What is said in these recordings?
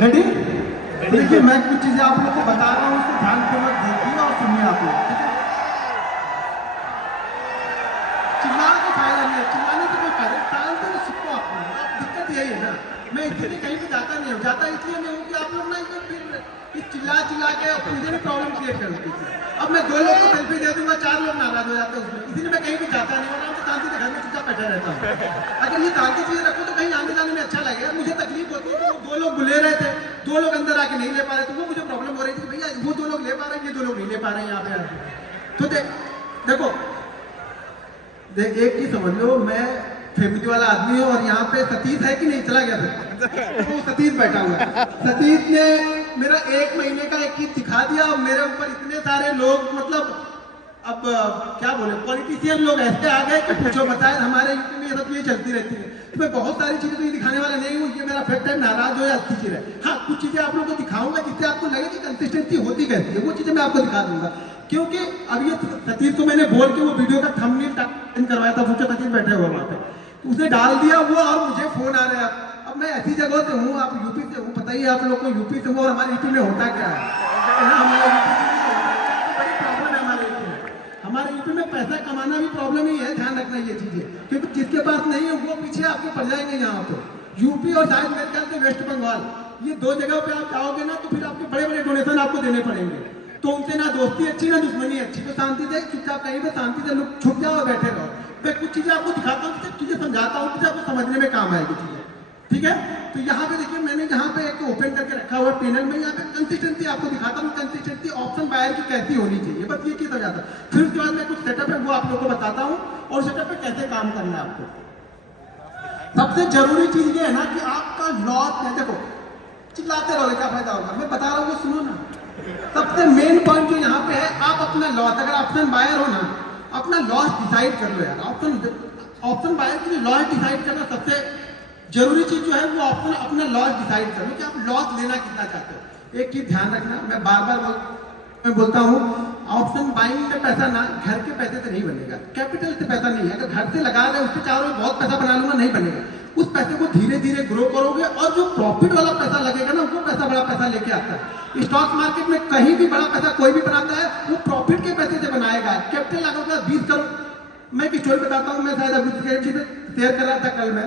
Ready? देखिए मैं कुछ चीजें आप लोग को बता रहा हूँ, उसको ध्यानपूर्वक देखिए और सुनिए आप लोग, ठीक है? चिल्लाने का फायदा नहीं है, चिल्लाने से कोई फायदा, टालते हुए सीखो आप लोग। अब दिक्कत यही है ना, मैं इसलिए कहीं भी जाता नहीं हूँ, जाता इसलिए नहीं हूँ कि आप लोग ना इसमें फिर चिल्ला के मुझे भी प्रॉब्लम क्रिएट कर देती है। अब मैं 2 लोग को सेल्फी दे दूंगा, 4 लोग नाराज हो जाते हैं उसमें, इसीलिए मैं कहीं भी जाता नहीं हूँ, आराम से शांति से घर में चुपचाप बैठा रहता हूँ। अगर ये शांति चीजें रखो तो कहीं आने जाने में अच्छा लगेगा। मुझे तकलीफ होती है कि 2 लोग बुले रहे थे, 2 लोग अंदर आके नहीं ले पा रहे, तो वो मुझे प्रॉब्लम हो रही थी भैया वो 2 लोग ले पा रहे हैं, ये 2 लोग नहीं ले पा रहे हैं यहाँ पे। तो देखो एक चीज समझ लो, मैं फैमिली वाला आदमी हूँ और यहाँ पे सतीश है कि नहीं, चला गया था तो सतीश बैठा हुआ है। सतीश ने मेरा 1 महीने का एक चीज सिखा दिया और मेरे ऊपर इतने सारे लोग, मतलब अब क्या बोले, पॉलिटिशियन लोग ऐसे आ गए कि पूछो बताए। हमारे यूपी में ये सब चीजें चलती रहती है, तो मैं बहुत सारी चीजें तो ये दिखाने वाला नहीं हूँ, ये मेरा फैक्ट है, नाराज हो या अच्छी चीज है। हाँ, कुछ चीजें आप लोगों को दिखाऊंगा जिससे आपको लगे कि कंसिस्टेंसी होती कैसी है, वो चीजें मैं आपको दिखा दूंगा। क्योंकि अब ये सतीश को मैंने बोल के वो वीडियो का थंबनेल करवाया था, सोचा सतीश बैठे हुए वहां पे, तो उसने डाल दिया वो, और मुझे फोन आ रहा है। अब मैं ऐसी जगह से हूँ, आप यूपी से हूँ, पता ही आप लोग को यूपी से हूँ, और हमारे यूपी में होता क्या है ना, हमारे यूपी में पैसा कमाना भी प्रॉब्लम ही है, ध्यान रखना ये चीजें, क्योंकि जिसके पास नहीं है वो पीछे आपके पड़ जाएंगे। यहाँ पे यूपी और शायद मेरे ख्याल से वेस्ट बंगाल, ये 2 जगह पे आप जाओगे ना, तो फिर आपके बड़े बड़े डोनेशन आपको देने पड़ेंगे, तो उनसे ना दोस्ती अच्छी ना दुश्मनी अच्छी। तो शांति से चुपचाप कहीं पे शांति से लोग छुप जाओ और बैठे रहो। मैं कुछ चीजें आपको दिखाता हूँ, कुछ चीजें समझाता हूँ, कुछ आपको समझने में काम आएगी चीजें, ठीक है? तो यहाँ पे देखिए मैंने यहाँ पे एक ओपन करके रखा हुआ पैनल में, यहाँ पे कंसिस्टेंसी आपको दिखाता हूँ, कंसिस्टेंसी ऑप्शन बायर की कैसी होनी चाहिए, बस ये चीज हो जाता है। फिर उसके बाद मैं कुछ सेटअप है वो आप लोगों को बताता हूँ, और सेटअप पे कैसे काम करना है आपको। सबसे जरूरी चीज ये है ना कि आपका लॉस है, देखो चिल्लाते रहोगे क्या फायदा होगा, मैं बता रहा हूँ सुनो ना। सबसे मेन पॉइंट जो यहाँ पे है, आप अपना लॉस, अगर ऑप्शन बायर हो ना, अपना लॉस डिसाइड कर लो यार। ऑप्शन बायर के लिए लॉस डिसाइड करना सबसे जरूरी चीज जो है वो ऑप्शन अपना लॉस डिसाइड कर लो कि आप लॉस लेना कितना चाहते हो। एक चीज ध्यान रखना, मैं बार बार बोलता हूँ, ऑप्शन बाइंग में पैसा ना घर के पैसे से नहीं बनेगा, कैपिटल से पैसा नहीं है। अगर घर से लगा रहे उससे चारों बहुत पैसा बना लूंगा, नहीं बनेगा। उस पैसे को धीरे धीरे ग्रो करोगे, और जो प्रॉफिट वाला पैसा लगेगा ना, वो पैसा बड़ा पैसा लेके आता है। स्टॉक मार्केट में कहीं भी बड़ा पैसा कोई भी बनाता है, वो प्रॉफिट के पैसे से बनाएगा। कैपिटल लगाओगे 20 करोड़। मैं एक स्टोरी बताता हूँ, मैं शायद अभी शेयर कर रहा था कल में।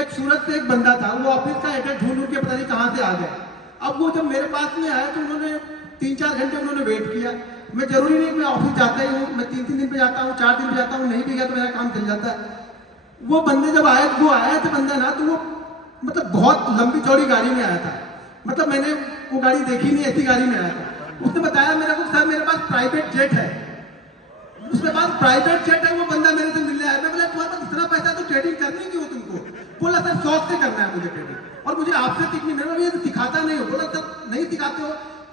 एक सूरत से एक बंदा था, वो ऑफिस का एड्रेस ढूंढ के पता नहीं कहाँ से आ गया। अब वो जब मेरे पास में आया तो उन्होंने 3-4 घंटे उन्होंने वेट किया। मैं जरूरी नहीं, मैं ऑफिस जाता ही हूँ, मैं 3-3 दिन पे जाता हूँ, 4 दिन पे जाता हूँ, नहीं भी गया तो मेरा काम चल जाता है। वो बंदे जब आए, वो आया था बंदा ना, तो वो मतलब बहुत लंबी चौड़ी गाड़ी में आया था, मतलब मैंने वो गाड़ी देखी नहीं, ऐसी गाड़ी में आया था। उसने बताया मेरे को, सर मेरे पास प्राइवेट जेट है। उसके पास प्राइवेट जेट है, वो बंदा मेरे से मिलने आया। मैं बोला तुम्हारे पास इतना पैसा तो ट्रेडिंग करनी क्यों तुमको? बोला सर शौक से करना है मुझे ट्रेडिंग, और मुझे आपसे सीखनी। मैंने ये तो सिखाता नहीं हो। बोला सर नहीं सिखाते हो,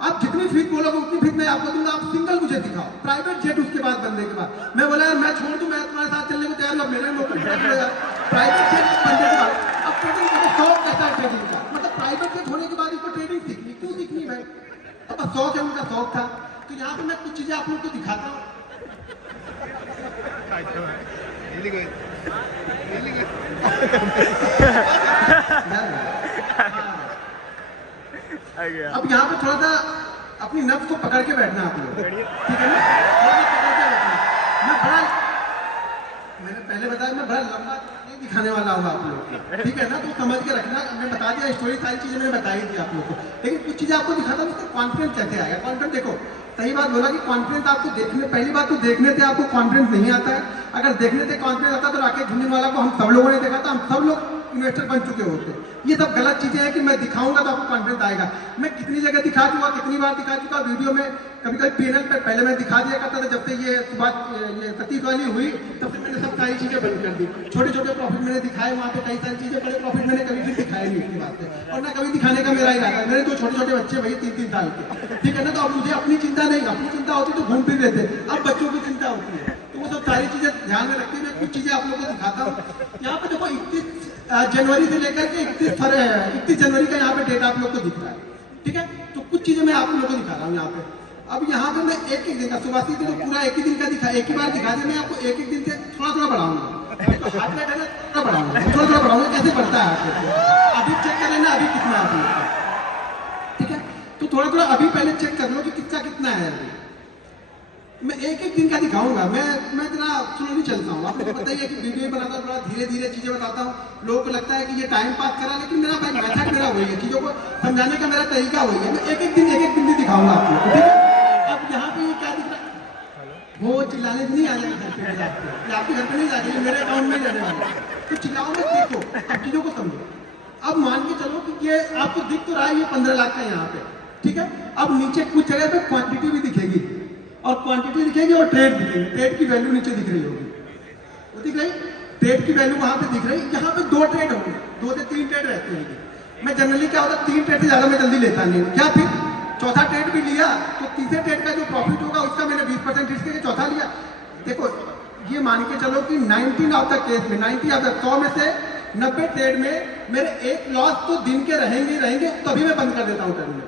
आप जितनी फीस बोलोगे उतनी फीस मैं आपको दूंगा, आप सिंगल मुझे सिखाओ। प्राइवेट जेट उसके बाद बंदे के बाद। मैं बोला यार मैं छोड़ दूं, मैं तुम्हारे साथ चलने को तैयार हूं, मेरे लोग प्राइवेट जेट बंदे के बाद। अब ट्रेडिंग मुझे शौक कैसा है ट्रेडिंग का, मतलब प्राइवेट जेट होने के बाद इसको ट्रेडिंग सीखनी, क्यों सीखनी भाई? अब शौक है, उनका शौक था। तो यहाँ पे मैं कुछ चीजें आप लोग को दिखाता हूँ। अब यहाँ पे थोड़ा सा अपनी नफ्स को पकड़ के बैठना आप लोग, ठीक है ना? मैं बड़ा, मैंने पहले बताया मैं बड़ा लंबा नहीं दिखाने वाला हूँ आप लोग को, ठीक है ना? तो समझ के रखना। मैं बता दिया स्टोरी, सारी चीजें मैंने बताई थी आप लोग को, लेकिन कुछ चीजें आपको दिखाता हूँ, कॉन्फिडेंस कैसे आएगा। कॉन्फिडेंस देखो, सही बात बोला कि कॉन्फिडेंस आपको देखने, पहली बात तो देखने से आपको कॉन्फिडेंस नहीं आता है। अगर देखने से कॉन्फिडेंस आता तो राकेश झुंझुनवाला को हम सब लोगों ने देखा था, हम सब लोग इन्वेस्टर बन चुके होते। ये सब गलत चीजें हैं कि मैं दिखाऊंगा तो आपको कॉन्फिडेंस आएगा। मैं कितनी जगह दिखा चुका, कितनी बार दिखा चुका वीडियो में, कभी कभी पैनल पे पहले मैं दिखा दिया करता था। जब से ये सतीश वाली हुई तब से मैंने सब सारी चीजें बंद कर दी। छोटे छोटे प्रॉफिट मैंने दिखाए वहाँ पे, कई सारी चीजें, बड़े प्रॉफिट मैंने कभी भी दिखाए नहीं उसकी बात है, और ना कभी दिखाने का मेरा इरादा है। मेरे 2 छोटे छोटे बच्चे भैया 3-3 साल के, ठीक है ना? तो अब मुझे अपनी चिंता नहीं, अपनी चिंता होती तो घूम फिर लेते, अब बच्चों की चिंता होती है। तो वो सब सारी चीजें ध्यान में रखते हुए कुछ चीजें आप लोगों को दिखाता हूँ। यहाँ पे देखो 31 जनवरी से लेकर के 31 जनवरी का यहाँ पे डेट आप लोग को दिख रहा है, ठीक है? तो कुछ चीजें मैं आप लोगों को दिखा रहा हूँ यहाँ पे। अब यहाँ पे मैं एक दिन का, सुबह से तो पूरा एक ही दिन का दिखा, एक ही बार दिखा दिया। मैं आपको एक दिन से थोड़ा बढ़ाऊंगा, हाथ में थोड़ा बढ़ाऊंगा, कैसे बढ़ता है आपको। अभी चेक कर लेना अभी कितना है। थोड़ा थोड़ा अभी पहले चेक कर लो कि किसका कितना है अभी। मैं एक एक दिन का दिखाऊंगा, मैं इतना स्लोली चलता हूँ। आपको पता ही है कि वीडियो बनाता हूँ, थोड़ा धीरे धीरे चीजें बताता हूँ। लोगों को लगता है कि ये टाइम पास करा, लेकिन मेरा भाई मेथड मेरा वही है, चीजों को समझाने का मेरा तरीका वही है। मैं एक एक दिन भी दिखाऊंगा आपको, ठीक है। अब यहाँ पे ये क्या दिख रहा है, वो चिल्लाने नहीं आ जाएगा घर पे, आपके घर पे नहीं जाएगा, मेरे अकाउंट में जाने वाला। तो चिल्लाओ मत, देखो अब चीजों को समझो। अब मान के चलो कि ये आपको दिख तो रहा है ये 15 लाख का यहाँ पे, ठीक है। अब नीचे कुछ जगह पे क्वांटिटी भी दिखेगी, और क्वांटिटी दिखेगी और ट्रेड दिखेगी। ट्रेड की वैल्यू नीचे दिख रही होगी, वो दिख रही, ट्रेड की वैल्यू वहां पे दिख रही। यहाँ पे 2 ट्रेड होंगे, 2 से 3 ट्रेड रहते हैं। मैं जनरली क्या होता है 3 ट्रेड से ज्यादा मैं जल्दी लेता नहीं हूँ। या फिर चौथा ट्रेड भी लिया तो तीसरे ट्रेड का जो प्रॉफिट होगा उसका मैंने 20% रिस्क के चौथा लिया। देखो ये मान के चलो कि 19 ऑफ द केस में 90 ऑफ द 100 में से 90 ट्रेड में मेरे एक लॉस तो दिन के रहेंगे, तभी मैं बंद कर देता हूँ ट्रेड में।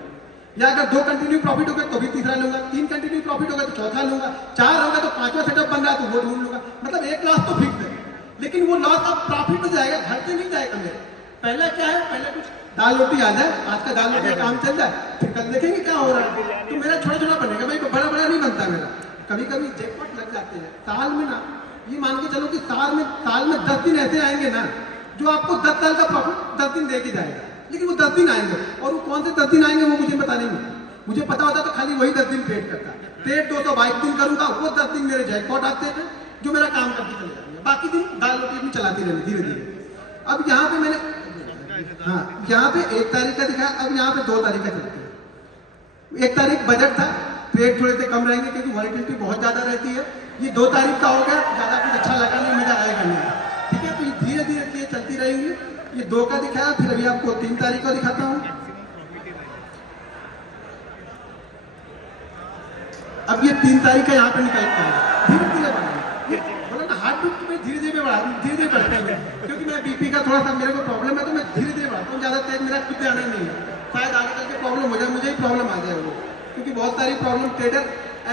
या अगर 2 कंटिन्यू प्रॉफिट होगा तो भी तीसरा लूंगा, 3 कंटिन्यू प्रॉफिट होगा तो चौथा लूंगा, 4 होगा तो 5वां सेटअप बन रहा है तो वो ढूंढ लूंगा। मतलब एक लॉस तो फिक्स है, लेकिन वो लॉस अब प्रॉफिट में जाएगा, घर से नहीं जाएगा मेरे। पहले क्या है, पहले कुछ दाल रोटी आ जाए, आज का दाल रोटी का काम चल जाए, फिर कल देखेंगे क्या हो रहा है। तो मेरा छोटा छोटा बनेगा भाई, बड़ा बड़ा नहीं बनता मेरा। कभी कभी जैकपॉट लग जाते हैं साल में ना, ये मान के चलो कि साल में 10 दिन ऐसे आएंगे ना जो आपको 10 साल का प्रॉफिट 10 दिन दे के जाएगा। लेकिन वो 10 दिन आएंगे, और वो कौन से 10 दिन आएंगे वो मुझे पता नहीं है। मुझे पता होता तो खाली वही 10 दिन ट्रेड करता। ट्रेड 222 दिन करूंगा, वो 10 दिन मेरे जैकपॉट आते हैं जो मेरा काम करके चले जाएंगे। बाकी दिन दाल रोटी भी चलाती रहेंगे धीरे धीरे। अब यहाँ पे मैंने यहाँ पे 1 तारीख का दिखाया, अब यहाँ पे 2 तारीख का चलते हैं। 1 तारीख बजट था, ट्रेड थोड़े से कम रहेंगे क्योंकि वॉलेटिलिटी बहुत ज्यादा रहती है। ये 2 तारीख का हो गया, ज्यादा कुछ अच्छा लगा नहीं, मजा आएगा नहीं, ठीक है। तो ये धीरे धीरे चीजें चलती रहेंगी। ये 2 का दिखाया, फिर अभी आपको 3 तारीख का दिखाता हूँ। अब ये 3 तारीख का यहाँ पे निकल के आएगा, धीरे धीरे बढ़ाएंगे। बोला ना हार्ट बीट में धीरे धीरे बढ़ाते हैं, क्योंकि मैं बीपी का थोड़ा सा मेरे को प्रॉब्लम है, तो मैं धीरे धीरे बढ़ाता हूँ। ज्यादा तेज मेरा खुद आना नहीं है, शायद आगे चल के प्रॉब्लम हो जाए, मुझे ही प्रॉब्लम आ जाए वो। क्योंकि बहुत सारी प्रॉब्लम, ट्रेडर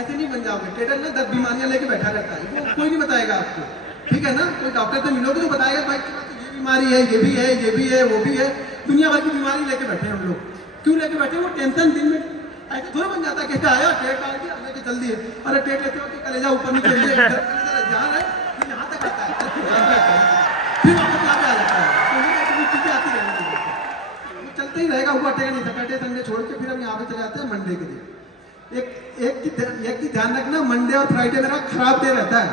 ऐसे नहीं बन जाओगे। ट्रेडर ना 10 बीमारियां लेके बैठा रहता है, वो कोई नहीं बताएगा आपको, ठीक है ना। कोई डॉक्टर से मिलोगे तो बताएगा भाई ये बीमारी है, ये भी है, ये भी है, वो भी है। दुनिया भर की बीमारी लेके बैठे हैं हम लोग। क्यों लेके बैठे? वो टेंशन दिन में ऐसे थोड़ा बन जाता है, कैसे आया ट्रेड डाल दिया लेके चल दिए। अरे ट्रेड लेते हो कि कलेजा ऊपर नीचे ध्यान है, यहाँ तक आता है, फिर वापस यहाँ पे आ जाता है। तो चीजें आती रहेंगी, चलते ही रहेगा, हुआ अटेगा नहीं। सैटरडे संडे छोड़ के फिर हम यहाँ पे चले जाते हैं मंडे के दिन। एक की ध्यान रखना, मंडे और फ्राइडे मेरा खराब डे रहता है।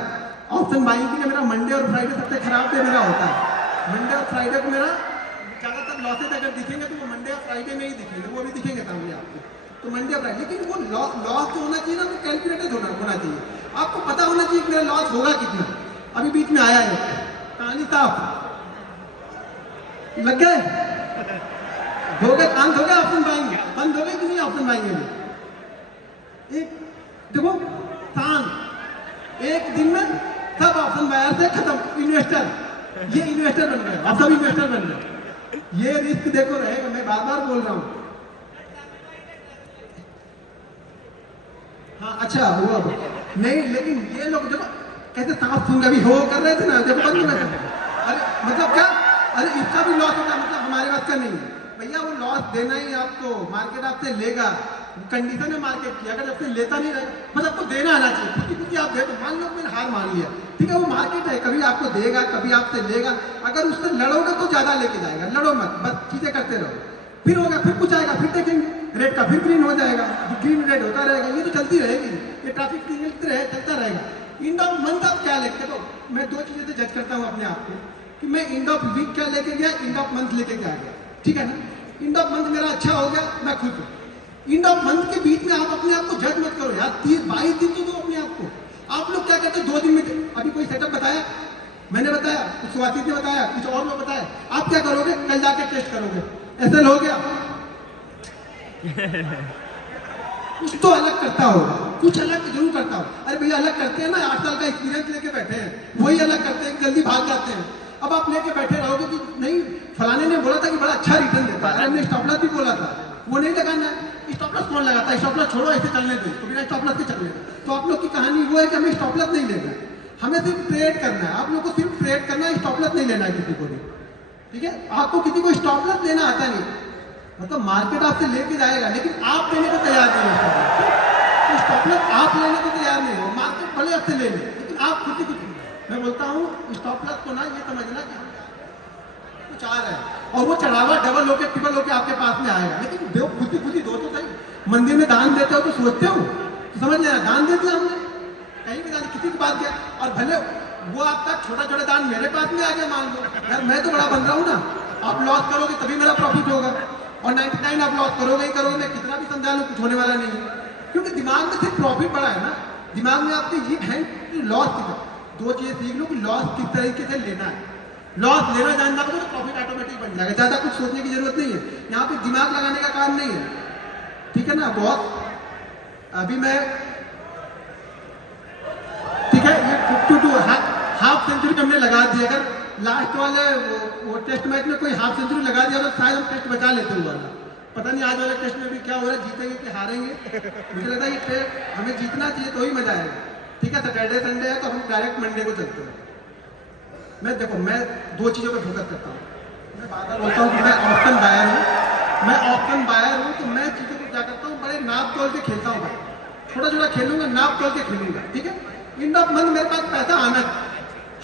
ऑप्शन बाइंग के लिए मेरा मंडे और फ्राइडे सबसे खराब डे मेरा होता है। मंडे और फ्राइडे को मेरा ज्यादातर लॉसेज अगर दिखेंगे तो वो मंडे और फ्राइडे में ही दिखेंगे, वो भी दिखेंगे सामने आपको। तो मंडे और फ्राइडे, लेकिन वो लॉस जो होना चाहिए ना, वो कैलकुलेटेड होना चाहिए। आपको पता होना चाहिए कि मेरा लॉस होगा कितना। अभी बीच में आया है कहानी साफ लग गए, हो गए कांत हो गया, ऑप्शन बाइंग बंद हो गई कि नहीं? ऑप्शन बाइंग में एक देखो शान, एक दिन में सब ऑप्शन बायर से खत्म। इन्वेस्टर, ये इन्वेस्टर बन गए, अब सब इन्वेस्टर बन गए। ये रिस्क देखो रहेगा, मैं बार बार बोल रहा हूँ। हाँ अच्छा हुआ नहीं, लेकिन ये लोग देखो कैसे सांस सूंघ अभी हो कर रहे थे ना, देखो बंद हो गए। अरे मतलब क्या, अरे इसका भी लॉस होगा, मतलब हमारे बात का नहीं है भैया। वो लॉस देना ही आपको, मार्केट आपसे लेगा, कंडीशन है मार्केट की। अगर आपसे लेता नहीं रहेगा, बस आपको देना आना चाहिए। क्योंकि आप दे तो मान लो मैंने हार मान लिया, ठीक है, वो मार्केट है, कभी आपको देगा कभी आपसे लेगा। अगर उससे लड़ोगे तो ज्यादा लेके जाएगा, लड़ो मत, बस चीजें करते रहो। फिर होगा, फिर कुछ आएगा, फिर देखेंगे रेड का, फिर ग्रीन हो जाएगा, ग्रीन रेड होता रहेगा। ये तो चलती रहेगी, ये ट्रैफिक सिग्नल चलता रहेगा। एंड ऑफ मंथ आप क्या लेते हो? मैं 2 चीजें से जज करता हूँ अपने आप को कि मैं एंड ऑफ वीक क्या लेके गया, एंड ऑफ मंथ लेके क्या गया, ठीक है ना। एंड ऑफ मंथ मेरा अच्छा हो गया, मैं खुश हूँ। एंड ऑफ मंथ के बीच में आप अपने आप को जज मत करो यार, 22 दिन तो दो अपने आप को। आप लोग क्या कहते हैं 2 दिन में? अभी कोई सेटअप बताया, मैंने बताया, कुछ सुवासित ने बताया, कुछ और लोग बताया। आप क्या करोगे? कल जाके टेस्ट करोगे, ऐसे हो गया। कुछ तो अलग करता होगा, कुछ अलग जरूर करता हो। अरे भैया अलग करते हैं ना, 8 साल का एक्सपीरियंस लेके बैठे हैं, वही अलग करते हैं, जल्दी भाग जाते हैं। अब आप लेके बैठे रहोगे कि नहीं फलाने ने बोला था कि बड़ा अच्छा रिटर्न देता है, हमने स्टॉप लॉस भी बोला था, वो नहीं लगाना। स्टॉप लॉस कौन लगाता है? स्टॉप लॉस छोड़ो, ऐसे चलने दो, तो बिना स्टॉप लॉस के चलने दो। तो आप लोग की कहानी वो है कि हमें स्टॉप लॉस नहीं लेना है, हमें सिर्फ ट्रेड करना है। आप लोग को सिर्फ ट्रेड करना है, स्टॉप लॉस नहीं लेना है किसी को भी, ठीक है। आपको किसी को स्टॉप लॉस लेना आता नहीं, मतलब मार्केट आपसे लेके जाएगा लेकिन आप लेने को तैयार नहीं हो। तो स्टॉप लॉस आप लेने को तैयार नहीं हो, मार्केट भले आपसे ले ले लेकिन आप खुद ही कुछ। मैं बोलता हूँ स्टॉप लॉस को ना ये समझना कि कुछ आ रहा है और वो चढ़ावा डबल होके ट्रिपल होके आपके पास में आएगा, लेकिन दो खुद ही दो तो सही। मंदिर में दान देते हो तो सोचते हो तो समझ लेना दान दे दिया हमने, कहीं भी दान किसी की बात किया और भले वो आपका छोटा छोटा दान मेरे पास में आ गया, मान लो यार मैं तो बड़ा बन रहा हूँ ना, आप लॉस करोगे तभी मेरा प्रॉफिट होगा और 99 आप लॉस करोगे ही करोगे, मैं कितना भी समझा लूँ कुछ होने वाला नहीं है, क्योंकि दिमाग में सिर्फ प्रॉफिट बड़ा है ना। दिमाग में आपके ये है कि लॉस की दो चीजें सीख लो कि लॉस किस तरीके से लेना है। लॉस लेना जान जाओगे तो प्रॉफिट ऑटोमेटिक बन जाएगा, ज्यादा कुछ सोचने की जरूरत नहीं है, यहाँ पे दिमाग लगाने का काम नहीं है, ठीक है ना बहुत। अभी मैं ठीक है ये हाफ सेंचुरी हमने लगा दी, अगर लास्ट वाले वो टेस्ट मैच में कोई हाफ सेंचुरी लगा दिया तो शायद हम टेस्ट बचा लेते हुए वाला। पता नहीं आज वाले टेस्ट में भी क्या हो रहा है, जीतेंगे कि हारेंगे। मुझे लगता है ये टेस्ट हमें जीतना चाहिए तो ही मजा आएगा, ठीक है। सैटरडे संडे है तो हम डायरेक्ट मंडे को चलते हैं। मैं देखो मैं दो चीज़ों पर फोकस करता हूँ, मैं बार बार बोलता हूँ कि मैं ऑप्शन बायर हूँ, मैं ऑप्शन बायर हूँ तो मैं चीज़ों को क्या करता हूँ बड़े नाप तोल के खेलता हूँ, छोटा छोटा खेलूंगा नाप तोल के खेलूंगा, ठीक है। एंड ऑफ मंथ मेरे पास पैसा आना,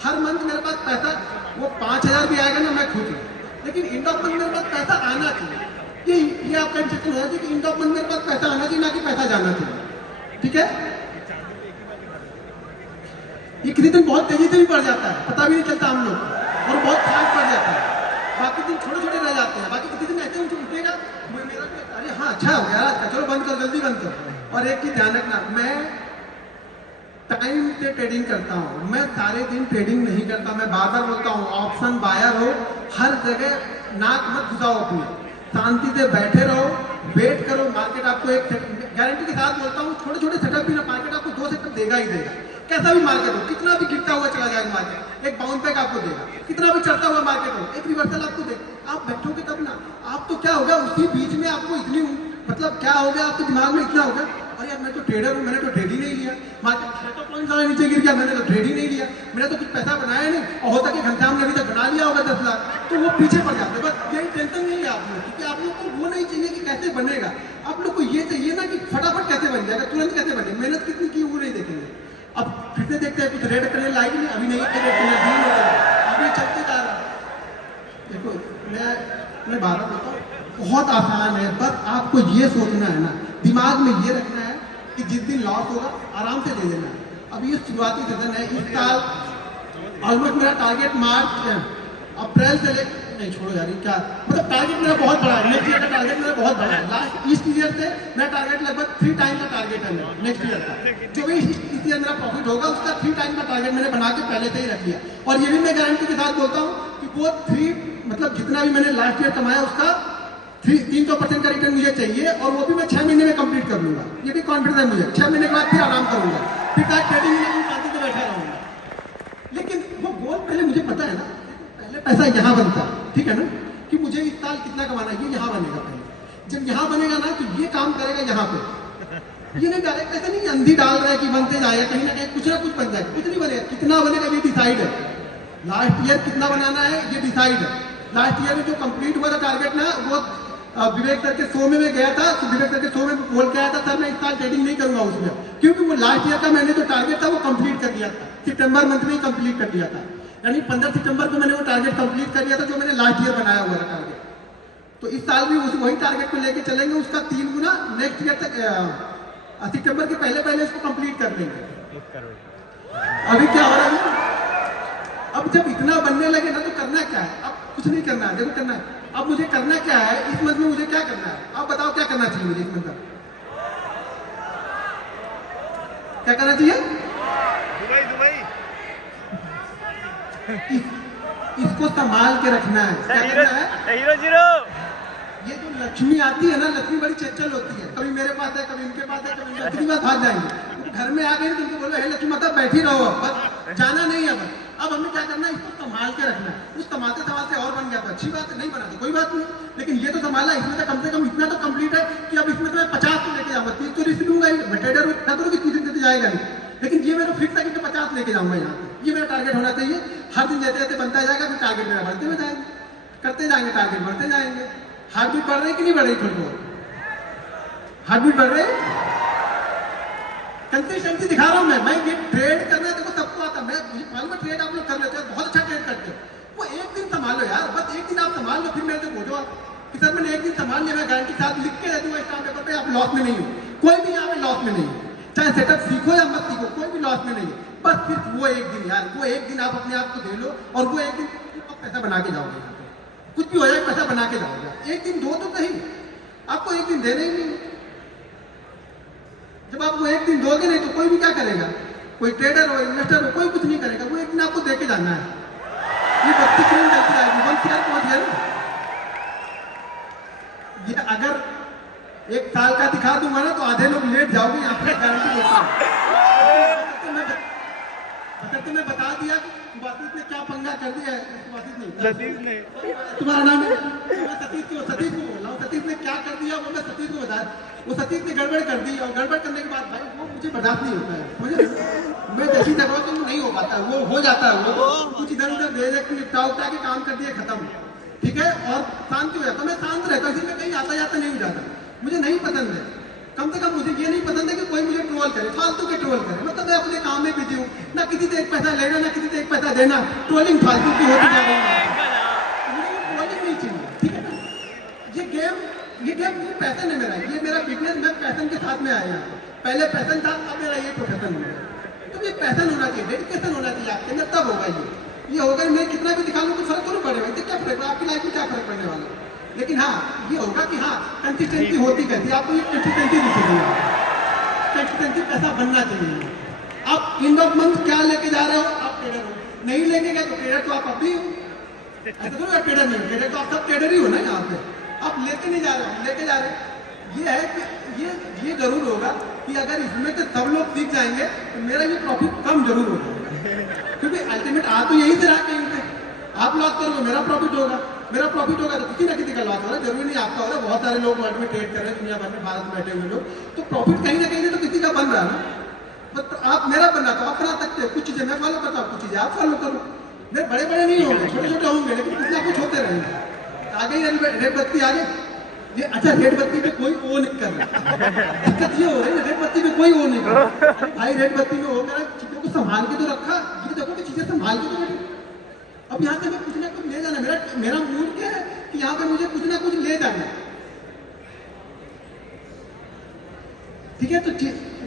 हर मंथ मेरे पास पैसा वो 5000 भी आएगा ना मैं खुश हूँ, लेकिन एंड ऑफ मंथ मेरे पास पैसा आना चाहिए। ये आपका इंस्ट्रक्शन होना चाहिए कि एंड ऑफ मंथ मेरे पास पैसा आना चाहिए, ना कि पैसा जाना चाहिए, ठीक है। ये किसी दिन बहुत तेजी से भी बढ़ जाता है, पता भी नहीं चलता हम लोग, और बहुत फास्ट बढ़ जाता है, बाकी दिन छोटे छोटे रह जाते हैं, बाकी किसी दिन ऐसे उठेगा मेरा अरे हाँ अच्छा हो गया चलो बंद करो जल्दी बंद करो। और एक चीज ध्यान रखना, मैं टाइम से ट्रेडिंग करता हूँ, मैं सारे दिन ट्रेडिंग नहीं करता, मैं बार बार बोलता हूँ ऑप्शन बायर हो, हर जगह नाक मत घुसाओ अपनी, शांति से बैठे रहो, वेट करो, मार्केट आपको एक गारंटी के साथ बोलता हूँ छोटे छोटे सेटअप भी ना मार्केट आपको 2 सेटअप देगा ही देगा, कैसा भी मार्केट हो, कितना भी गिरता हुआ चला जाएगा मार्केट, एक बाउंस बैक आपको देगा, कितना भी चढ़ता हुआ मार्केट हो एक रिवर्सल आपको देगा। आप बैठोगे तब ना, आप तो क्या होगा उसी बीच में आपको इतनी मतलब क्या हो गया आपके दिमाग में इतना हो गया अरे यार मैं तो ट्रेडर हूँ, मैंने तो ट्रेड ही नहीं लिया, मार्केट 600 पॉइंट सारा नीचे गिर गया, मैंने तो ट्रेड ही नहीं लिया, मैंने तो कुछ पैसा बनाया नहीं, और होता कि घंटाम ने अभी तक बना लिया होगा 10 लाख, तो वो पीछे पड़ जाते। बस यही टेंशन नहीं है आप लोग, क्योंकि आप लोग को वो नहीं चाहिए कि कैसे बनेगा, आप लोग को ये चाहिए ना कि फटाफट कैसे बन जाएगा, तुरंत कैसे बने, मेहनत कितनी की वो नहीं देखेंगे। अब फिर से देखते हैं कुछ रेड करने लायक नहीं, अभी नहीं अभी चलते जा रहा। देखो मैं बार बार बताऊँ बहुत आसान है, बस आपको ये सोचना है ना, दिमाग में ये रखना है कि जिस दिन लॉस होगा आराम से ले लेना है। अब ये शुरुआती सेशन है, इस साल ऑलमोस्ट मेरा टारगेट मार्च अप्रैल से ले नहीं छोड़ो यार क्या मतलब टारगेट मेरा बहुत बड़ा है, नेक्स्ट ईयर का टारगेट मेरा बहुत बड़ा है। लास्ट इस ईयर से मेरा टारगेट लगभग 3 टाइम का टारगेट है मेरा नेक्स्ट ईयर का, जो भी इस ईयर मेरा प्रॉफिट होगा उसका 3 टाइम का टारगेट मैंने बना के पहले से ही रख लिया। और ये भी मैं गारंटी के साथ बोलता हूँ कि वो 3 मतलब जितना भी मैंने लास्ट ईयर कमाया उसका 300% का रिटर्न मुझे चाहिए, और वो भी मैं 6 महीने में कंप्लीट कर लूंगा, ये भी कॉन्फिडेंस है मुझे। 6 महीने के बाद फिर आराम करूंगा, फिर ट्रेडिंग में शांति से बैठा रहूंगा। लेकिन वो गोल पहले मुझे पता है ना, पहले पैसा यहाँ बनता है, ठीक है ना, कि मुझे इस साल कितना कमाना है, ये यहाँ बनेगा पहले। जब यहाँ बनेगा ना तो ये काम करेगा यहाँ पे, ये नहीं डायरेक्ट ऐसा नहीं अंधी डाल रहा है कि बनते जाएगा, कहीं ना कहीं कुछ ना कुछ बन जाएगा, कुछ नहीं बनेगा, कितना बनेगा ये डिसाइड है। लास्ट ईयर कितना बनाना है ये डिसाइड है। लास्ट ईयर में जो कंप्लीट हुआ था टारगेट ना, वो विवेक सर के शो में मैं गया था, तो विवेक सर के शो में बोल के आया था सर मैं इस साल ट्रेडिंग नहीं करूंगा उसमें, क्योंकि वो लास्ट ईयर का मैंने जो टारगेट था वो कंप्लीट कर दिया था, सितंबर मंथ में ही कंप्लीट कर दिया था, यानी 15 सितंबर को मैंने वो टारगेट कंप्लीट कर दिया था जो मैंने लास्ट ईयर बनाया हुआ था टारगेट। तो इस साल भी वही टारगेट को लेके चलेंगे, उसका 3 गुना नेक्स्ट ईयर तक सितंबर के पहले इसको कंप्लीट कर लेंगे। अभी क्या हो रहा है, अब जब इतना बनने लगे ना तो करना क्या है, अब कुछ नहीं करना है, देखो करना है, अब मुझे करना क्या है इस मंथ में, मुझे क्या करना है, आप बताओ क्या करना चाहिए मुझे इस मंथ में, क्या करना चाहिए? दुबई इसको संभाल के रखना है, क्या करना है? हीरो ये जो लक्ष्मी आती है ना, लक्ष्मी बड़ी चंचल होती है, कभी मेरे पास है कभी उनके पास है, कभी कितनी बार भाग जाएंगे, घर में आ गए तो उनको बोलो हे लक्ष्मी माता बैठी रहो, बस जाना नहीं है। अब हमें क्या करना है, इसको संभाल के रखना है। उस संभालते संभालते और बन गया तो अच्छी बात है, नहीं बना तो कोई बात नहीं, लेकिन ये तो संभाला, इसमें तो कम से कम इतना तो कंप्लीट है कि अब इसमें तो मैं 50 को लेके जाऊंगा, 30 तो रिस्क लूंगा ही, ट्रेडर ना करो कि 30 दिन जाएगा नहीं, लेकिन ये मेरा फिक्स है कि 50 लेके जाऊंगा यहाँ पे, ये मेरा टारगेट होना चाहिए। हर दिन जैसे जैसे बनता जाएगा फिर टारगेट मेरा बढ़ते हुए जाएंगे, करते जाएंगे, टारगेट बढ़ते जाएंगे, हार्ट बीट बढ़ रही कि नहीं बढ़ रही? थोड़ी बहुत हार्ट बीट बढ़ रही। कंसिस्टेंसी दिखा रहा हूं मैं ये ट्रेड करना देखो सबको आता है। मैं मुझे मालूम है ट्रेड आप लोग कर लेते हो, बहुत अच्छा ट्रेड करते हो। वो एक दिन संभालो यार, बस एक दिन आप संभाल लो, फिर मेरे से पूछो आप कि सर मैंने एक दिन संभाल लिया, मैं गारंटी के साथ लिख के दे दूंगा स्टाम्प पेपर पे आप लॉस में नहीं हो। कोई भी यहाँ पे लॉस में नहीं है, चाहे सेटअप सीखो या मत सीखो, कोई भी लॉस में नहीं है। बस सिर्फ वो एक दिन यार, वो एक दिन आप अपने आप को दे लो और वो एक दिन आप पैसा बना के जाओगे। कुछ भी हो जाए पैसा बना के जाओगे। एक दिन दो तो सही, आपको एक दिन देना ही नहीं। जब आप वो एक दिन दोगे नहीं तो कोई भी क्या करेगा? कोई ट्रेडर हो, इन्वेस्टर हो, कोई कुछ नहीं करेगा। वो एक दिन आपको दे के जाना है। ये 32 क्रीम चलती आएगी, 1 CR पहुंच गया ना। ये अगर 1 साल का दिखा दूंगा ना तो आधे लोग लेट जाओगे यहाँ पे, गारंटी देता हूँ। मैं बता दिया कि बातित ने क्या पंगा कर दिया है। सतीश ने, तुम्हारा नाम है? मैं सतीश को बोल रहा हूँ। सतीश ने क्या कर दिया वो मैं सतीश को बताया। वो सतीश ने गड़बड़ कर दी और गड़बड़ करने के बाद भाई वो मुझे बर्दाश्त नहीं होता है। मुझे मैं जैसी जगह तो नहीं हो पाता, वो हो जाता है। वो कुछ इधर उधर दे दे निपटा उठा के काम कर दिया, खत्म, ठीक है, और शांति हो जाता। मैं शांत रहता हूँ, इसलिए कहीं आता जाता नहीं हो जाता। मुझे नहीं पसंद है, कम से कम मुझे ये नहीं पसंद है कि कोई मुझे ट्रोल करे, फालतू के ट्रोल करे। मतलब मैं अपने काम में बिजी हूँ, ना किसी से 1 पैसा लेना ना किसी से 1 पैसा देना। ट्रोलिंग फालतू की होती जा रही है, मुझे ट्रोलिंग नहीं चाहिए, ठीक है ना। ये गेम पैशन है मेरा, ये मेरा बिजनेस। मैं पैशन के साथ में आया। पहले पैशन था, अब मेरा ये प्रोफेशन हो गया। तो ये पैशन होना चाहिए, डेडिकेशन होना चाहिए आपके अंदर, तब होगा ये होगा। मैं कितना भी दिखा लूँ तो फर्क तो पड़ेगा, इससे क्या फर्क, आपकी लाइफ में क्या फर्क पड़ने वाला है। लेकिन हाँ ये होगा कि हाँ कंसिस्टेंसी होती कैसी, आपको ये कंसिस्टेंसी दिखेगी। कंसिस्टेंसी पैसा बनना चाहिए। आप इन मंथ क्या लेके जा रहे हो? आप ट्रेडर हो, नहीं लेके गए तो ट्रेडर तो आप अभी हो। ऐसा तो ट्रेडर नहीं, ट्रेडर तो आप सब ट्रेडर ही हो ना। यहाँ पे आप लेके नहीं जा रहे हो, लेके जा रहे हो। ये है कि ये जरूर होगा कि अगर इसमें से सब लोग सीख जाएंगे तो मेरा ये प्रॉफिट कम जरूर होगा, क्योंकि अल्टीमेट आ तो यही से रहा कहीं पे। आप लॉस करोगे, मेरा प्रॉफिट होगा, मेरा प्रॉफिट होगा तो किसी ना किसी का लॉस होगा। जरूरी नहीं आपका होगा। बहुत सारे लोग वर्ल्ड में ट्रेड कर रहे हैं, दुनिया भर में, भारत में बैठे हुए लोग, तो प्रॉफिट कहीं ना कहीं से तो किसी का बन रहा है ना। तो आप मेरा बनना तो आप बना सकते हो। कुछ चीजें मैं फॉलो करता हूँ, कुछ चीजें आप फॉलो करो। मैं बड़े बड़े नहीं होंगे, छोटे छोटे होंगे, लेकिन कुछ ना कुछ होते रहेंगे। आगे ही रेड बत्ती आगे ये, अच्छा रेड बत्ती पे कोई वो नहीं कर रहा। दिक्कत ये हो रही है, रेड बत्ती पे कोई वो नहीं कर रहा। भाई रेड बत्ती में हो, मेरा चीजों को संभाल के तो रखा, ये देखो कि चीजें संभाल के तो रखी। अब यहाँ से मैं कुछ ना कुछ ले जाना, मेरा मूड क्या है कि यहाँ पे मुझे कुछ ना कुछ ले जाना, ठीक है। तो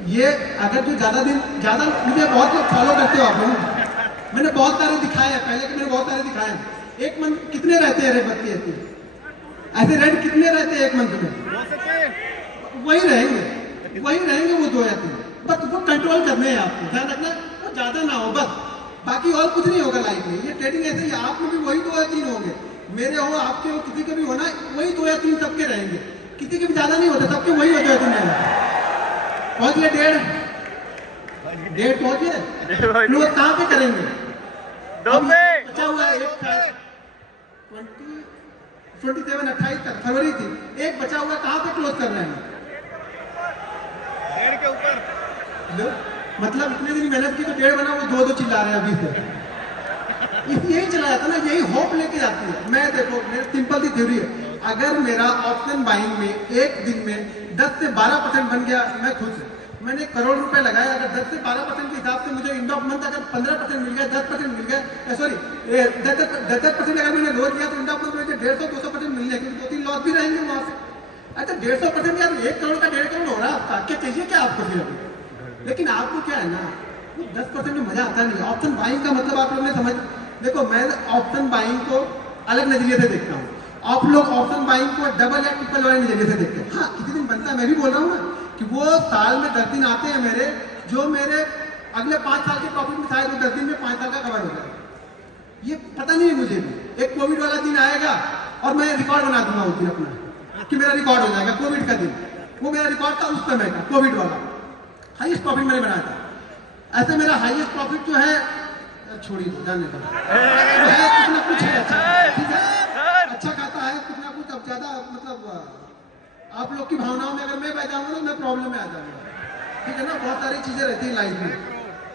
ये अगर जो ज्यादा मुझे बहुत लोग फॉलो करते हो आप लोग, मैंने बहुत सारे दिखाए हैं पहले के, मैंने बहुत सारे दिखाए हैं। एक मंथ कितने रहते हैं रेड बत्ती ऐसे रेड कितने रहते हैं एक मंथ में? वही रहेंगे वो 2 या 3। बस वो कंट्रोल करने हैं आपको, ध्यान रखना वो ज्यादा ना हो बस, बाकी और कुछ नहीं होगा लाइफ में। ये ट्रेडिंग ऐसे ही, आप में भी वही 2 या 3 होंगे, मेरे हो, आपके हो, किसी के भी होना, वही 2 या 3 सबके रहेंगे। किसी के भी ज्यादा नहीं होते, सबके वही होते हैं। 2 या 3 पहुंच गए, 1.5 पहुंच गए। लोग कहाँ पे करेंगे? बचा हुआ है 27 28 तक फरवरी थी, एक बचा हुआ, कहाँ पे क्लोज कर रहे हैं? 1.5 के ऊपर। मतलब इतने दिन मेहनत की तो 1.5 बना, वो 2 चिल्ला रहे हैं अभी से। यही चला जाता ना, यही होप लेके जाती है। मैं देखो, मेरी सिंपल सी थ्योरी है, अगर मेरा ऑप्शन बाइंग में एक दिन में 10 से 12% बन गया, मैं खुश हूँ। मैंने 1 करोड़ रुपए लगाया, अगर 10 से 12% के हिसाब से मुझे एंड ऑफ मंथ अगर 15% मिल गया, 10% मिल गया, सॉरी 10% अगर मैंने लोन किया तो एंड ऑफ मंथ मुझे 150-200% मिल जाए, क्योंकि 2-3 लॉस भी रहेंगे वहां से। अच्छा 150% यार 1 करोड़ का 1.5 करोड़ हो रहा है आपका, क्या चाहिए क्या आपको फिर? लेकिन आपको क्या है ना, 10% में मजा आता नहीं है। ऑप्शन बाइंग का मतलब आप लोग ने समझ, देखो मैं ऑप्शन बाइंग को अलग नजरिए से देखता हूँ, आप लोग ऑप्शन बाइंग को डबल या ट्रिपल वाले नजरिए से देखते हैं। हाँ किसी दिन बनता है, मैं भी बोल रहा हूँ ना कि वो साल में 10 दिन आते हैं मेरे, जो मेरे अगले 5 साल के प्रॉफिट में शायद वो 10 दिन में 5 साल का कवर हो जाए। ये पता नहीं है मुझे भी। एक कोविड वाला दिन आएगा और मैं रिकॉर्ड बना दूंगा उस दिन अपना, कि मेरा रिकॉर्ड हो जाएगा कोविड का दिन। वो मेरा रिकॉर्ड था उस समय का, कोविड वाला हाईएस्ट प्रॉफिट मैंने बनाया था। ऐसे मेरा हाईएस्ट प्रॉफिट जो है, छोड़िए जाने दो, कुछ ना कुछ है, ठीक है, अच्छा खाता है कुछ ना कुछ। अब ज्यादा मतलब आप लोग की भावनाओं में अगर मैं बह जाऊंगा ना, मैं प्रॉब्लम में आ जाऊंगा, ठीक है ना। बहुत सारी चीजें रहती है लाइफ में,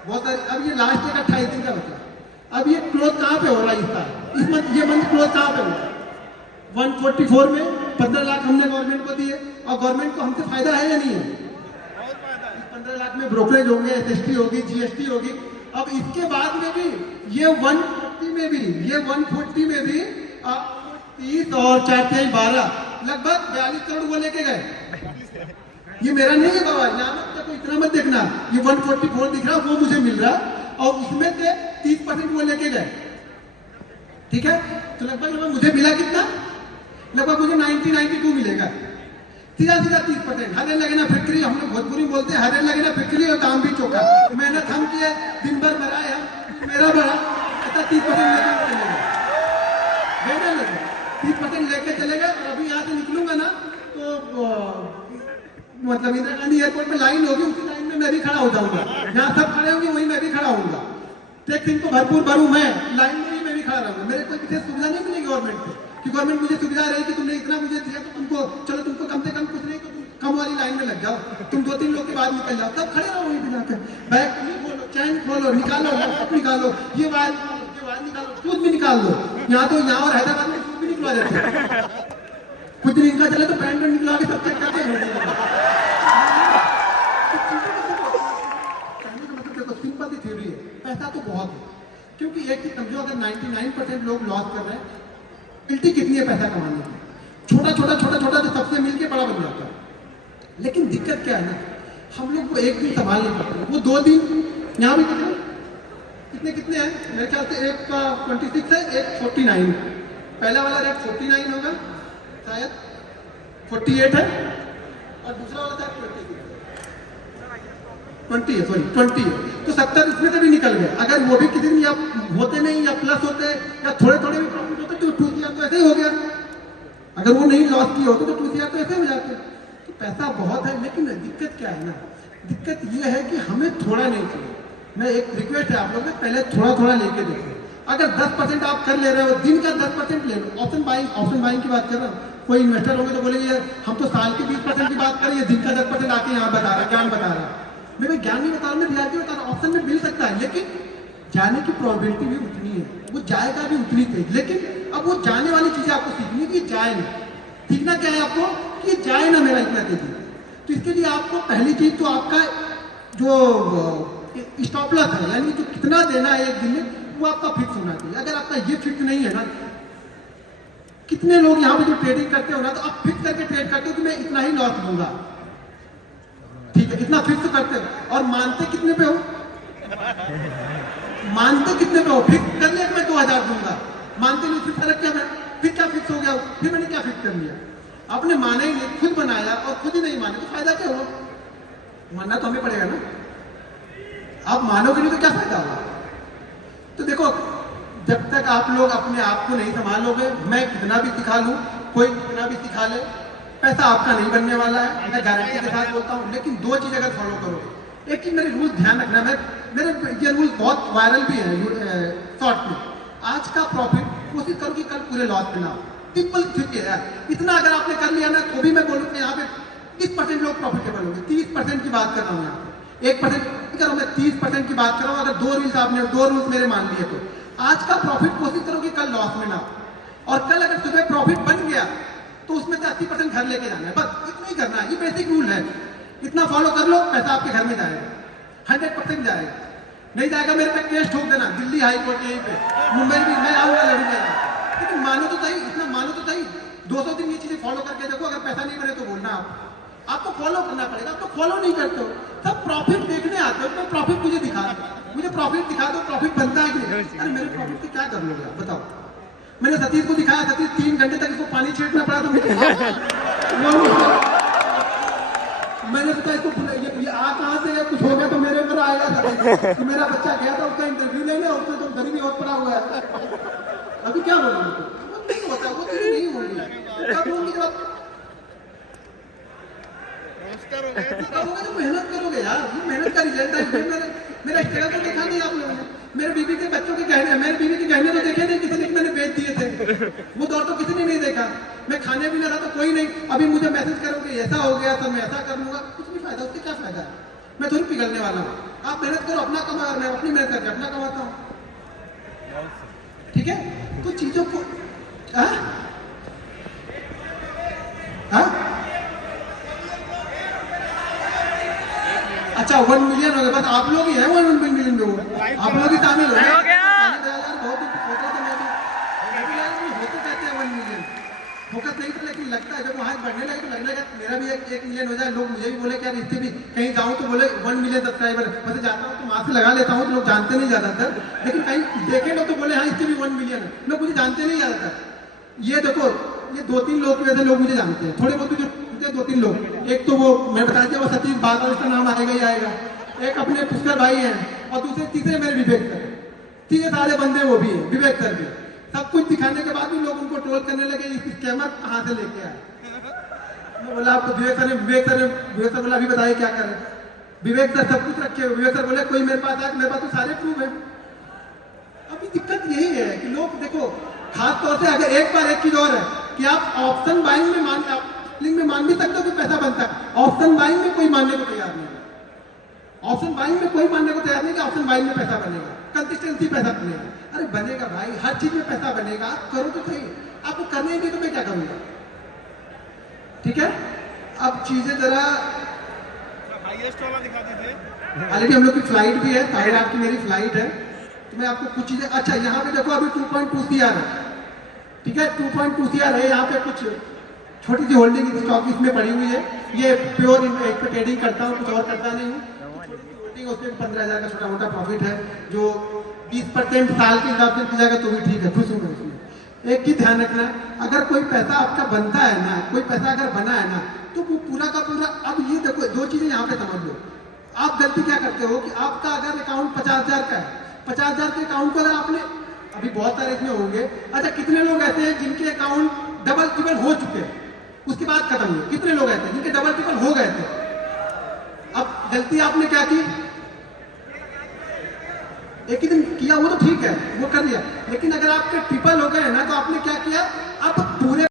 बहुत सारी। अब ये लास्ट एक 28 दिन का बचा। अब ये क्लोज कहाँ पे हो रहा है इसका? इस मंथ, ये मंथ क्लोज कहाँ पे हो रहा है? 144 में 15 लाख हमने गवर्नमेंट को दिए और गवर्नमेंट को हमसे फायदा है या नहीं है? 15 लाख में ब्रोकरेज होंगे, एसएसटी होगी, जीएसटी होगी। अब इसके बाद में भी ये 140 में भी 30 और 4 12 लगभग 42 करोड़ वो लेके गए। ये मेरा नहीं है बाबा, यहाँ मत देखो, इतना मत देखना। ये 144 दिख रहा वो मुझे मिल रहा और उसमें से 30% वो लेके गए। ठीक है, तो लगभग मुझे मिला कितना? लगभग मुझे 92 मिलेगा। सीधा 30%। हरे लगे ना फिक्री, हम लोग भोजपुरी बोलते हैं, हरे लगे ना फिक्री और काम भी चौका। मेहनत हम किए, दिन भर मराया, मेरा बड़ा ऐसा 30% लेके चले गए, 30% लेके चले गए। और अभी यहाँ से निकलूंगा ना तो मतलब इंदिरा गांधी एयरपोर्ट में लाइन होगी, उसी लाइन में मैं भी खड़ा हो जाऊंगा। यहाँ सब खड़े होंगे, वहीं मैं भी खड़ा होऊंगा। टैक्स को भरपूर भरूं, मैं लाइन में ही मैं भी खड़ा रहूंगा। मेरे कोई विशेष सुविधा नहीं मिलेगी गवर्नमेंट से कि गवर्नमेंट मुझे सुविधा रही कि तुमने इतना मुझे दिया तो तुमको चलो तुमको कम से कम कुछ नहीं तो तुम कम वाली लाइन में लग जाओ, तुम 2-3 लोग के बाद निकल जाओ। सब खड़े रहो वहीं पे जाकर, बैग खोलो, चैन खोलो, निकालो, लैपटॉप निकालो, ये वायर निकालो, दूध भी निकाल दो। यहाँ तो यहाँ और हैदराबाद में दूध भी निकलवा देते हैं। कुछ दिन इनका चले तो पैंट में निकला के सब चेक करते हैं। सिंपल थ्योरी है, पैसा तो बहुत है। क्योंकि एक चीज समझो, अगर 99% लोग लॉस कर रहे हैं, गिल्टी कितनी है पैसा कमाने की? छोटा तो सबसे मिलके बड़ा बन जाता है। लेकिन दिक्कत क्या है ना, हम लोग को एक दिन संभाल नहीं पाते, वो 2 दिन। यहाँ भी कितने हैं मेरे ख्याल से, एक का 26 है, एक 49 है। पहला वाला रेट 49 होगा शायद, 48 है और दूसरा वाला शायद 20 है, सॉरी 20 है। तो 70 इसमें से भी निकल गए। अगर वो भी किसी दिन या होते नहीं या प्लस होते या थोड़े भी प्रॉफिट होते तो 2 CR तो ऐसे ही हो गया। अगर वो नहीं लॉस किए होते तो 2 CR तो ऐसे हो जाते। तो पैसा बहुत है, लेकिन दिक्कत क्या है ना, दिक्कत ये है कि हमें थोड़ा नहीं चाहिए। मैं एक रिक्वेस्ट है आप लोग में, पहले थोड़ा लेके देखो। अगर 10% आप कर ले रहे हो, दिन का 10% ले लो। ऑप्शन बाइंग की बात कर रहा हूँ। कोई इन्वेस्टर होंगे तो बोलेंगे यार हम तो साल के 20% की बात करें, दिन का 10% आके यहाँ बता रहा है, ज्ञान बता रहा है। मैं ज्ञान नहीं बता रहा, मैं रियलिटी बता रहा हूँ। ऑप्शन में मिल सकता है, लेकिन जाने की प्रोबेबिलिटी भी उतनी है, वो जाएगा भी उतनी तेज। लेकिन अब वो जाने वाली चीजें आपको सीखनी कि जाए ना। सीखना क्या है आपको कि जाए ना मेरा इतना तेजी। तो इसके लिए आपको पहली चीज तो आपका जो स्टॉप लॉस है, यानी जो कितना देना है एक दिन में, वो आपका फिक्स होना चाहिए। अगर आपका ये फिक्स नहीं है ना, कितने लोग यहाँ पे जो ट्रेडिंग करते हो ना, तो आप फिक्स करके ट्रेड करते हो कि मैं इतना ही लॉस लूंगा, ठीक है, इतना फिक्स करते हो। और मानते कितने पे हो? मानते कितने पे हो? फिक्स कर लिया कि मैं 2000 दूंगा, मानते नहीं, फिर फर्क क्या है? फिर क्या फिक्स हो गया? फिर मैंने क्या फिक्स कर लिया? आपने माना ही नहीं, खुद बनाया और खुद ही नहीं माने तो फायदा क्या हुआ? मानना तो हमें पड़ेगा ना। आप मानोगे नहीं तो क्या फायदा होगा? तो देखो, जब तक आप लोग अपने आप को नहीं संभालोगे, मैं कितना भी सिखा लूं, कोई कितना भी सिखा ले, पैसा आपका नहीं बनने वाला है, मैं गारंटी के साथ बोलता हूं। लेकिन 2 चीज अगर फॉलो करोगे, एक चीज मेरे रूल ध्यान रखना, मेरे ये रूल बहुत वायरल भी है शॉर्ट में। आज का प्रॉफिट कोशिश करो कि कल पूरे लॉस में ना हो। सिंपल ठीक है यार, इतना अगर आपने कर लिया ना, तो भी मैं बोलूँ यहाँ पे 30% लोग प्रॉफिटेबल होंगे। 30% की बात कर रहा हूँ यहाँ पे, 1% करो, मैं 30% की बात कर रहा हूँ। अगर 2 रील्स आपने 2 रूल्स मेरे मान लिए, तो आज का प्रॉफिट कोशिश करो कि कल लॉस में ना हो। और कल अगर सुबह प्रॉफिट बन गया तो उसमें से 80% घर लेके जाना है, बस इतना ही करना है। ये बेसिक रूल है, इतना फॉलो कर लो, पैसा आपके घर में जाएगा, 100% जाएगा। नहीं जाएगा मेरे पे केस ठोक देना, दिल्ली हाई कोर्ट यहीं पे, मुंबई भी मैं आऊंगा, लड़ूंगा। लेकिन मानो तो सही, इतना मानो तो सही, 200 दिन ये चीजें फॉलो करके देखो। अगर पैसा नहीं बने तो बोलना, आपको फॉलो करना पड़ेगा। आप तो फॉलो नहीं करते हो, सब प्रॉफिट देखने आते हो, तो प्रॉफिट मुझे दिखा दो, मुझे प्रॉफिट दिखा दो, प्रॉफिट बनता है कि नहीं? अरे मेरे प्रॉफिट से क्या कर लोगे आप बताओ? मैंने सतीश को दिखाया, सतीश 3 घंटे तक इसको पानी छींटना पड़ा, तो मैंने सोचा इसको ये आ कहाँ से है, कुछ हो गया तो मेरे ऊपर आएगा। तो मेरा बच्चा गया था उसका इंटरव्यू लेने, उसने तो गरीबी और पड़ा हुआ है। अभी क्या बोलूं? वो नहीं होता, वो चीजें नहीं होंगी। क्या बोलूंगी? जब तो मेहनत करोगे यार, ये मेहनत का रिजल्ट है। मेरा स्ट्रगल तो देखा नहीं आप लोगों ने, मेरे बीवी के बच्चों के गहने, मेरे बीवी के गहने तो देखे नहीं, किसी ने मैंने बेच दिए थे, वो दौर तो किसी ने नहीं देखा। मैं खाने भी ना रहा तो कोई नहीं, अभी मुझे मैसेज करोगे ऐसा हो गया तो मैं ऐसा कर लूंगा, कुछ भी फायदा, उससे क्या फायदा है? मैं थोड़ी पिघलने वाला हूँ। आप मेहनत करो, अपना कमा, मैं अपनी मेहनत करके अपना कमाता हूँ, ठीक है? तो चीजों को हाँ? अच्छा 1 मिलियन हो गए, बस आप लोग ही हैं 1 मिलियन में, वो आप लोग ही शामिल हो गए। बहुत होते कहते हैं 1 मिलियन फोकस नहीं था, लेकिन लगता है जब वहाँ बढ़ने लगे तो लगने लगा मेरा भी 1 मिलियन हो जाए, लोग मुझे भी बोले कि यार इससे भी कहीं जाऊँ तो बोले 1 मिलियन सब्सक्राइबर, वैसे जाता हूँ तो वहाँ से लगा लेता हूँ तो लोग जानते नहीं ज़्यादातर, लेकिन कहीं देखे लोग तो बोले हाँ इससे भी 1 मिलियन है, लोग मुझे जानते नहीं ज़्यादातर। ये देखो ये 2-3 लोग की वजह से लोग मुझे जानते हैं, थोड़े बहुत जो 2-3 लोग, एक तो वो मैं बता दिया वो सतीश बादल, इसका नाम आएगा ही आएगा, एक अपने पुष्कर भाई हैं, और दूसरे तीसरे मेरे विवेक सर, 3 सारे बंदे वो भी है विवेक सर भी। सब कुछ दिखाने के बाद भी लोग उनको ट्रोल करने लगे, इस स्कैमर कहाँ से लेके आए। मैं बोला आपको विवेक सर बोला अभी बताइए क्या करें। विवेक सर सब कुछ रखे, विवेक सर बोले कोई मेरे पास आए, मेरे पास तो सारे प्रूफ है। अभी दिक्कत यही है कि लोग देखो, खास तौर से अगर एक बार एक चीज और है कि आप ऑप्शन बाइंग में मान भी सकते हो कि पैसा बनता है, ऑप्शन बाइंग में कोई मानने को तैयार नहीं है। ऑप्शन बाइंग में कोई मानने को तैयार नहीं कि ऑप्शन बाइंग में पैसा बनेगा, कंसिस्टेंसी पैसा बनेगा। अरे बनेगा भाई, हर चीज में पैसा बनेगा, आप करो तो सही, आपको करने ही नहीं तो मैं क्या करूंगा। ठीक है, अब चीजें जरा हाईएस्ट वाला दिखा दीजिए। ऑलरेडी हम लोग की फ्लाइट भी है, ताहिर आपकी मेरी फ्लाइट है, तो मैं आपको कुछ चीजें, अच्छा यहाँ पे देखो अभी 2.2 CR है, ठीक है 2.2 CR है, यहाँ पे कुछ छोटी सी होल्डिंग स्टॉक इसमें पड़ी हुई है, ये प्योर एक पे ट्रेडिंग करता हूँ, कुछ और करता नहीं हूँ। होल्डिंग उसमें 15,000 का छोटा मोटा प्रॉफिट है, जो 20% साल के हिसाब से जाएगा तो भी ठीक है, खुश हूँ मैं उसमें। एक ही ध्यान रखना, अगर कोई पैसा आपका बनता है ना, कोई पैसा अगर बना है ना, तो वो पूरा का पूरा, अब ये देखो 2 चीजें यहाँ पे समझ लो। आप गलती क्या करते हो कि आपका अगर अकाउंट 50,000 का है, 50,000 के अकाउंट को अगर आपने, अभी बहुत सारे इसमें होंगे, अच्छा कितने लोग ऐसे हैं जिनके अकाउंट डबल ट्रिपल हो चुके हैं, उसके बाद खत्म हुए, कितने लोग ऐसे हैं जिनके डबल ट्रिपल हो गए थे। अब गलती आपने क्या की, एक ही दिन किया वो तो ठीक है, वो कर लिया, लेकिन अगर आपके ट्रिपल हो गए ना तो आपने क्या किया, अब पूरे